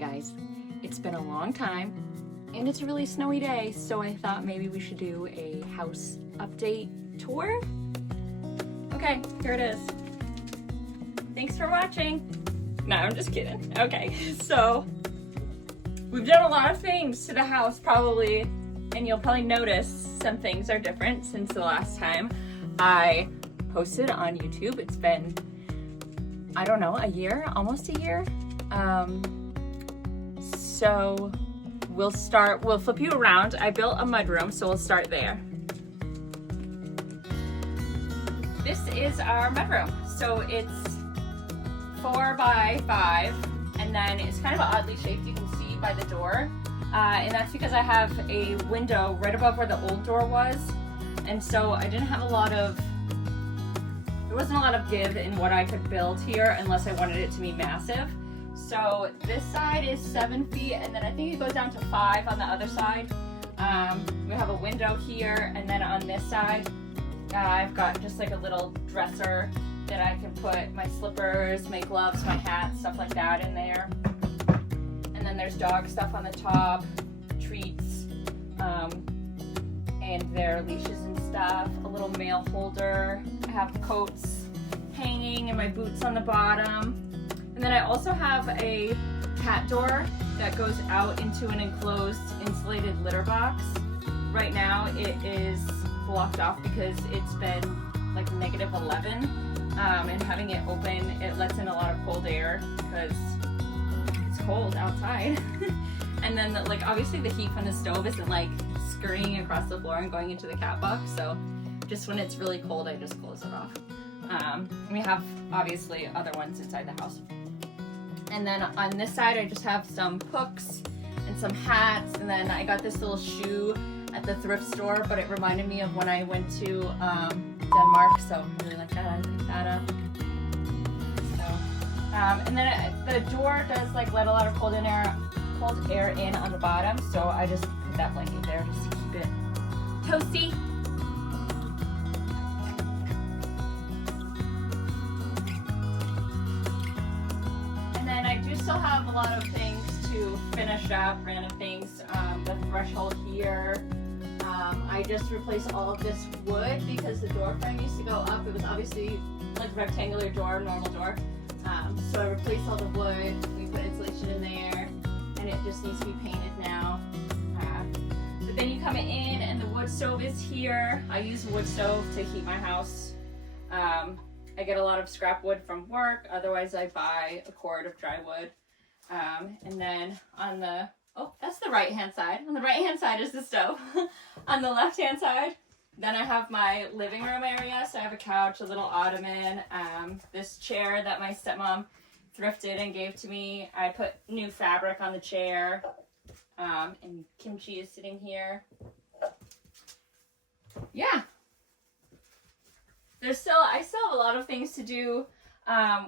guys, it's been a long time and it's a really snowy day, so I thought maybe we should do a house update tour. Okay, here it is. Thanks for watching. No, I'm just kidding. Okay, so we've done a lot of things to the house probably, and you'll probably notice some things are different since the last time I posted on YouTube. It's been, I don't know, a year, almost a year. So we'll flip you around. I built a mudroom, so we'll start there. This is our mudroom. So it's 4 by 5, and then it's kind of oddly shaped, you can see by the door. And that's because I have a window right above where the old door was. And so I didn't have there wasn't a lot of give in what I could build here unless I wanted it to be massive. So this side is 7 feet, and then I think it goes down to 5 on the other side. We have a window here, and then on this side, I've got just like a little dresser that I can put my slippers, my gloves, my hat, stuff like that in there. And then there's dog stuff on the top, treats, and their leashes and stuff, a little mail holder. I have coats hanging and my boots on the bottom. And then I also have a cat door that goes out into an enclosed insulated litter box. Right now it is blocked off because it's been like -11, and having it open, it lets in a lot of cold air because it's cold outside. And then like obviously the heat from the stove isn't like scurrying across the floor and going into the cat box, so just when it's really cold I just close it off. We have obviously other ones inside the house. And then on this side I just have some hooks and some hats, and then I got this little shoe at the thrift store, but it reminded me of when I went to Denmark, so I really like that. I picked that up. So, and then the door does like let a lot of cold air in on the bottom, so I just put that blanket there just to keep it toasty. And then I do still have a lot of things to finish up, random things. The threshold here. I just replaced all of this wood because the door frame used to go up. It was obviously like a rectangular door, normal door. So I replaced all the wood. We put insulation in there, and it just needs to be painted now. But then you come in and the wood stove is here. I use a wood stove to heat my house. I get a lot of scrap wood from work. Otherwise I buy a cord of dry wood. And then on the, oh, that's the right hand side. On the right hand side is the stove. On the left hand side, then I have my living room area. So I have a couch, a little ottoman, this chair that my stepmom thrifted and gave to me. I put new fabric on the chair, and kimchi is sitting here. Yeah. I still have a lot of things to do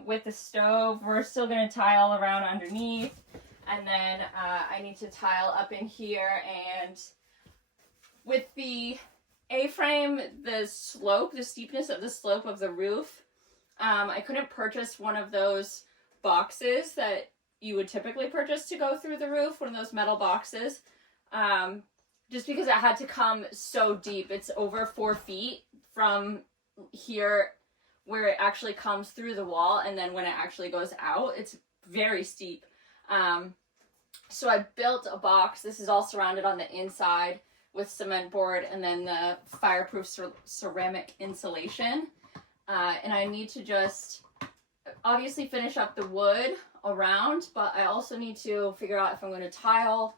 with the stove. We're still going to tile around underneath, and then I need to tile up in here. And with the A-frame, the steepness of the slope of the roof, I couldn't purchase one of those boxes that you would typically purchase to go through the roof, one of those metal boxes, just because it had to come so deep. It's over 4 feet from here where it actually comes through the wall, and then when it actually goes out, it's very steep. So I built a box. This is all surrounded on the inside with cement board and then the fireproof ceramic insulation. And I need to just obviously finish up the wood around, but I also need to figure out if I'm going to tile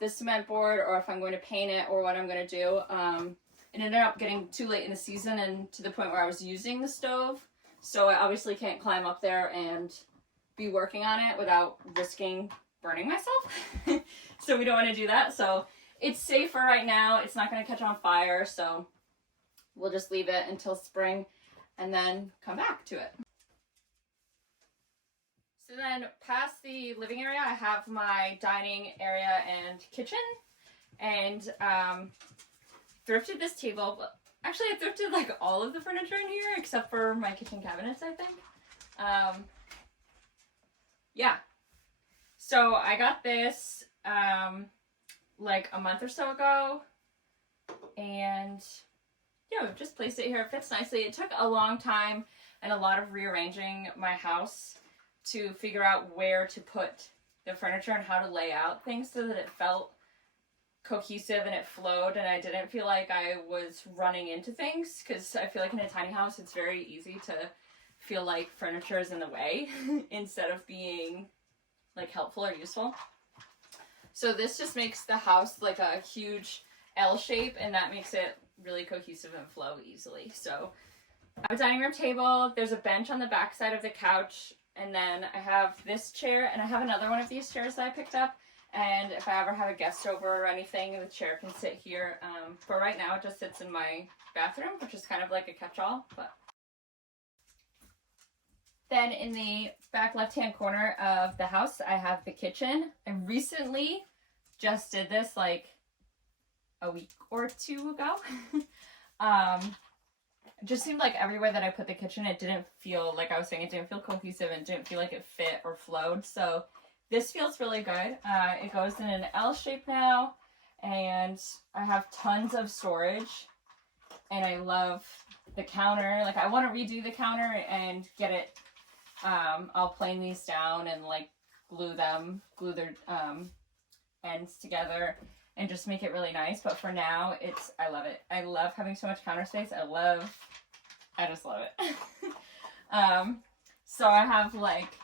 the cement board or if I'm going to paint it or what I'm going to do. It ended up getting too late in the season and to the point where I was using the stove. So I obviously can't climb up there and be working on it without risking burning myself. So we don't want to do that. So it's safe for right now. It's not going to catch on fire. So we'll just leave it until spring and then come back to it. So then past the living area, I have my dining area and kitchen. And thrifted this table. Actually, I thrifted like all of the furniture in here except for my kitchen cabinets, I think. Yeah. So I got this like a month or so ago, and yeah, we've just placed it here. It fits nicely. It took a long time and a lot of rearranging my house to figure out where to put the furniture and how to lay out things so that it felt cohesive and it flowed, and I didn't feel like I was running into things, because I feel like in a tiny house it's very easy to feel like furniture is in the way instead of being like helpful or useful. So this just makes the house like a huge L shape, and that makes it really cohesive and flow easily. So I have a dining room table, there's a bench on the back side of the couch, and then I have this chair, and I have another one of these chairs that I picked up, and if I ever have a guest over or anything, the chair can sit here. For right now it just sits in my bathroom, which is kind of like a catch-all. But then in the back left-hand corner of the house, I have the kitchen. I recently just did this like a week or two ago. It just seemed like everywhere that I put the kitchen, it didn't feel, like I was saying, it didn't feel cohesive and didn't feel like it fit or flowed. So this feels really good. It goes in an L shape now, and I have tons of storage, and I love the counter. Like I want to redo the counter and get it, I'll plane these down and like glue their ends together and just make it really nice. But for now, I love it. I love having so much counter space. I just love it. So I have like,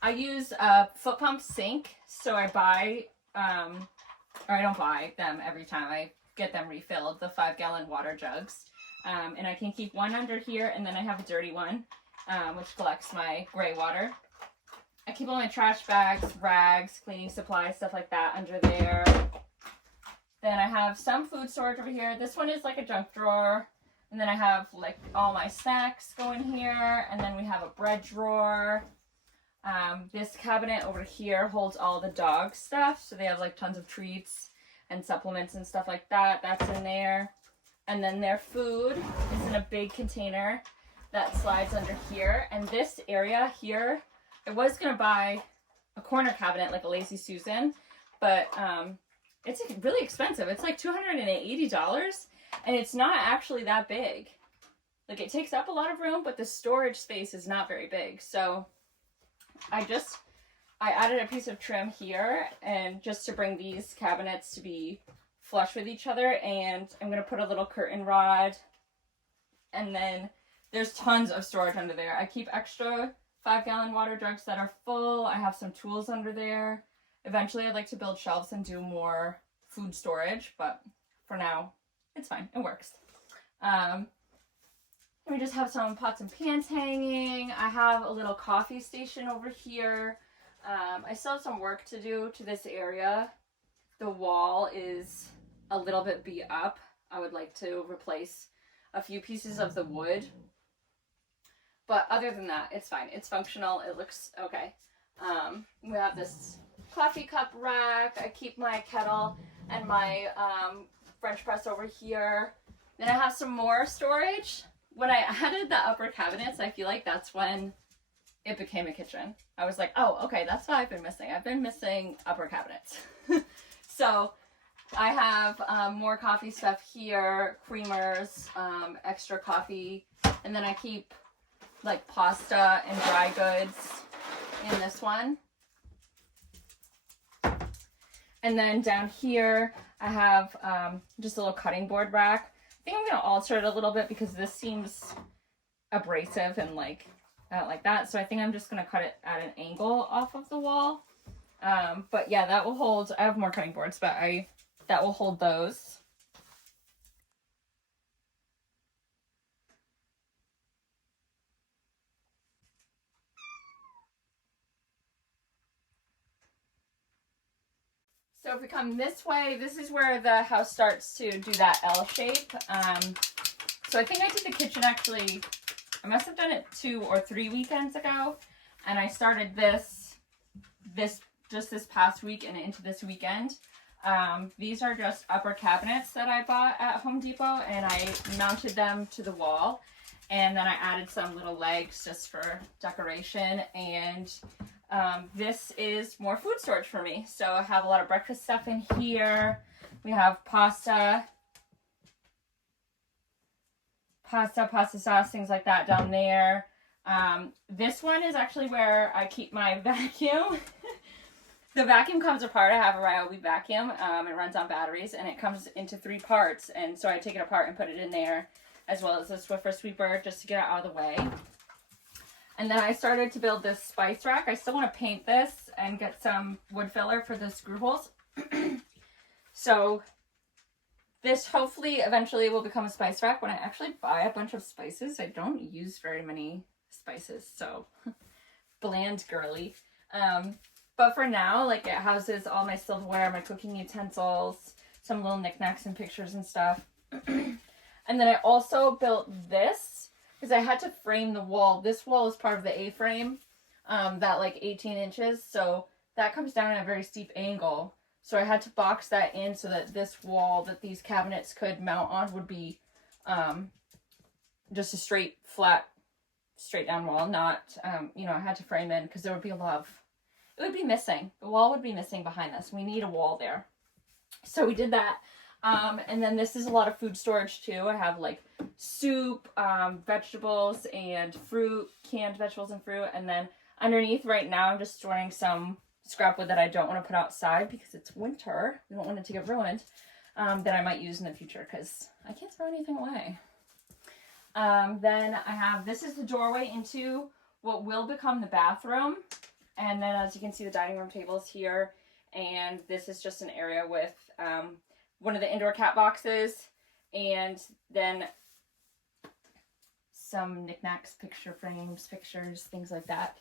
I use a foot pump sink. So I buy, or I don't buy them every time. I get them refilled, the 5-gallon water jugs. And I can keep one under here, and then I have a dirty one, which collects my gray water. I keep all my trash bags, rags, cleaning supplies, stuff like that under there. Then I have some food storage over here. This one is like a junk drawer. And then I have like all my snacks go in here. And then we have a bread drawer. This cabinet over here holds all the dog stuff. So they have like tons of treats and supplements and stuff like that. That's in there. And then their food is in a big container that slides under here. And this area here, I was going to buy a corner cabinet like a Lazy Susan, but it's really expensive. It's like $280, and it's not actually that big. Like it takes up a lot of room, but the storage space is not very big. So I added a piece of trim here, and just to bring these cabinets to be flush with each other, and I'm going to put a little curtain rod, and then there's tons of storage under there. I keep extra 5-gallon water jugs that are full. I have some tools under there. Eventually I'd like to build shelves and do more food storage, but for now it's fine. It works. We just have some pots and pans hanging. I have a little coffee station over here. I still have some work to do to this area. The wall is a little bit beat up. I would like to replace a few pieces of the wood. But other than that, it's fine. It's functional. It looks okay. We have this coffee cup rack. I keep my kettle and my French press over here. Then I have some more storage. When I added the upper cabinets, I feel like that's when it became a kitchen. I was like, oh, okay, that's what I've been missing. I've been missing upper cabinets. So I have more coffee stuff here, creamers, extra coffee, and then I keep like pasta and dry goods in this one. And then down here I have just a little cutting board rack. I think I'm going to alter it a little bit because this seems abrasive and like I don't like that. So I think I'm just going to cut it at an angle off of the wall. But yeah, that will hold, I have more cutting boards, but that will hold those. So if we come this way, this is where the house starts to do that L shape. So I think I did the kitchen actually, I must have done it 2 or 3 weekends ago. And I started this just this past week and into this weekend. These are just upper cabinets that I bought at Home Depot, and I mounted them to the wall. And then I added some little legs just for decoration, and this is more food storage for me. So I have a lot of breakfast stuff in here. We have pasta sauce, things like that down there. This one is actually where I keep my vacuum. The vacuum comes apart. I have a Ryobi vacuum. It runs on batteries and it comes into 3 parts. And so I take it apart and put it in there, as well as a Swiffer sweeper just to get it out of the way. And then I started to build this spice rack. I still want to paint this and get some wood filler for the screw holes. So this hopefully eventually will become a spice rack when I actually buy a bunch of spices. I don't use very many spices, so bland girly. But for now, like, it houses all my silverware, my cooking utensils, some little knickknacks and pictures and stuff. And then I also built this because I had to frame the wall. This wall is part of the A-frame, that like 18 inches. So that comes down at a very steep angle. So I had to box that in so that this wall that these cabinets could mount on would be just a straight, flat, straight down wall. Not, you know, I had to frame in because there would be a lot of, it would be missing. The wall would be missing behind this. We need a wall there. So we did that. And then this is a lot of food storage too. I have like soup, vegetables and fruit, canned vegetables and fruit. And then underneath right now, I'm just storing some scrap wood that I don't want to put outside because it's winter. We don't want it to get ruined. That I might use in the future because I can't throw anything away. Then I have, this is the doorway into what will become the bathroom. And then as you can see, the dining room table is here. And this is just an area with one of the indoor cat boxes. And then some knickknacks, picture frames, pictures, things like that.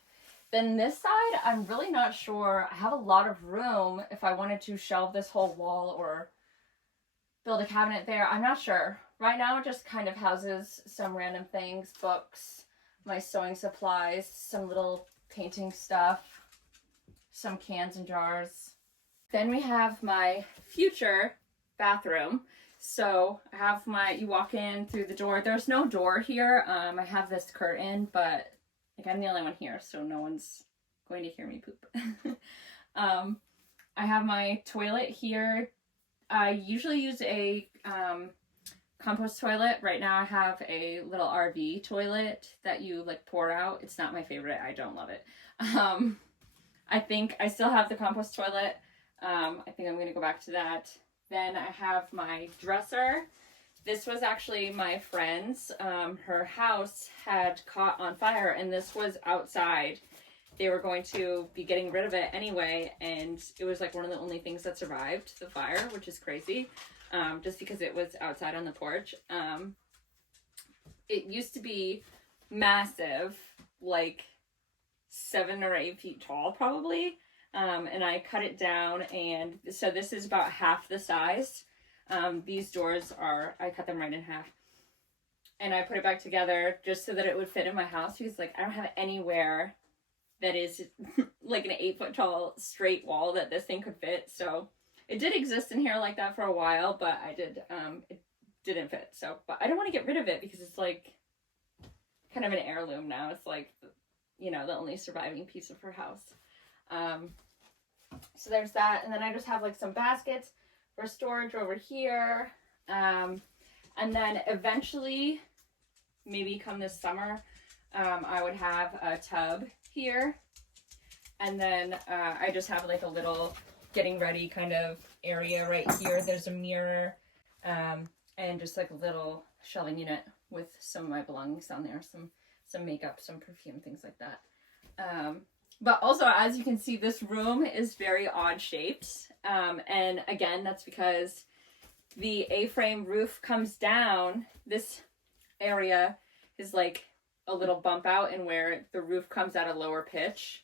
Then this side, I'm really not sure. I have a lot of room if I wanted to shelve this whole wall or build a cabinet there. I'm not sure. Right now it just kind of houses some random things, books, my sewing supplies, some little painting stuff, some cans and jars. Then we have my future bathroom. So I have my, you walk in through the door. There's no door here. I have this curtain, but like I'm the only one here, so no one's going to hear me poop. I have my toilet here. I usually use a compost toilet. Right now I have a little RV toilet that you like pour out. It's not my favorite. I don't love it. I think I still have the compost toilet. I think I'm going to go back to that. Then I have my dresser. This was actually my friend's. Her house had caught on fire and this was outside. They were going to be getting rid of it anyway, and it was like one of the only things that survived the fire, which is crazy, just because it was outside on the porch. It used to be massive, like 7 or 8 feet tall probably, and I cut it down, and so this is about half the size. These doors are, I cut them right in half. And I put it back together just so that it would fit in my house because like I don't have anywhere that is like an 8-foot tall straight wall that this thing could fit. So it did exist in here like that for a while, but it didn't fit. So, but I don't want to get rid of it because it's like kind of an heirloom now. It's like, you know, the only surviving piece of her house. So there's that. And then I just have like some baskets for storage over here. And then eventually, maybe come this summer, I would have a tub here. And then I just have like a little getting ready kind of area right here. There's a mirror and just like a little shelving unit with some of my belongings down there. Some makeup, some perfume, things like that. But also, as you can see, this room is very odd shaped. And again, that's because the A-frame roof comes down. This area is like a little bump out and where the roof comes at a lower pitch.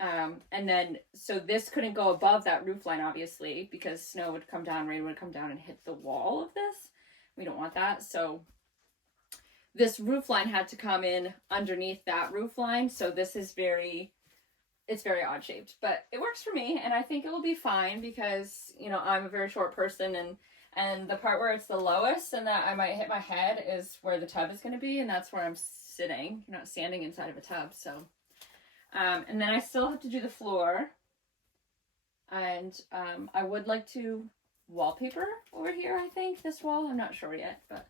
And then, so this couldn't go above that roof line, obviously, because snow would come down, rain would come down and hit the wall of this. We don't want that. So this roof line had to come in underneath that roof line. So this is it's very odd shaped, but it works for me. And I think it will be fine because, you know, I'm a very short person and the part where it's the lowest and that I might hit my head is where the tub is going to be. And that's where I'm sitting, not standing inside of a tub. So And then I still have to do the floor. And I would like to wallpaper over here, I think, this wall. I'm not sure yet, but...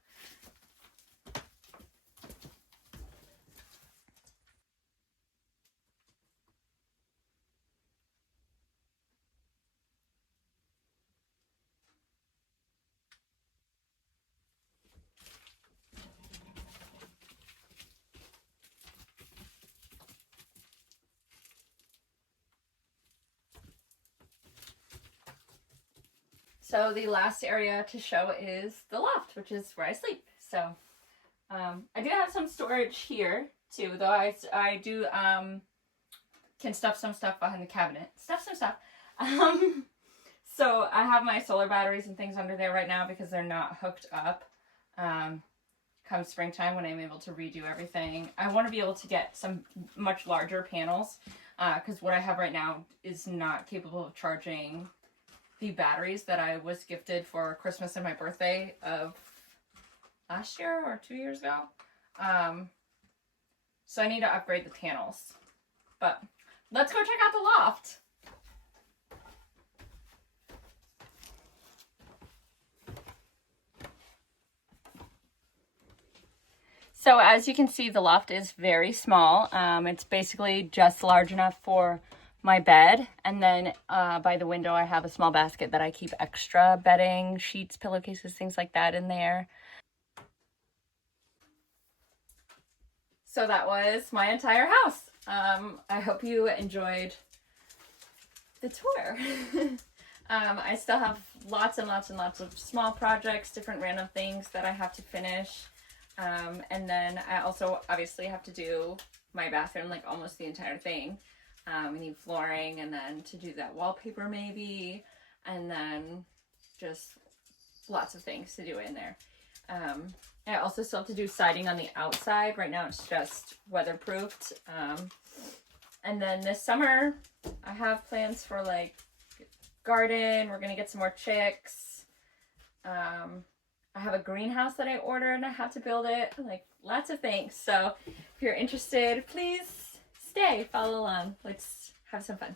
So the last area to show is the loft, which is where I sleep. So I do have some storage here too, though I do can stuff some stuff behind the cabinet. Stuff some stuff. So I have my solar batteries and things under there right now because they're not hooked up. Come springtime when I'm able to redo everything, I want to be able to get some much larger panels because what I have right now is not capable of charging the batteries that I was gifted for Christmas and my birthday of last year or 2 years ago. So I need to upgrade the panels. But let's go check out the loft. So as you can see, the loft is very small. It's basically just large enough for my bed, and then by the window I have a small basket that I keep extra bedding, sheets, pillowcases, things like that in there. So that was my entire house. I hope you enjoyed the tour. I still have lots and lots and lots of small projects, different random things that I have to finish. And then I also obviously have to do my bathroom, like almost the entire thing. We need flooring, and then to do that wallpaper maybe, and then just lots of things to do in there. I also still have to do siding on the outside. Right now it's just weatherproofed. And then this summer I have plans for like garden. We're gonna get some more chicks. I have a greenhouse that I ordered and I have to build it. Like lots of things. So if you're interested, please stay, follow along. Let's have some fun.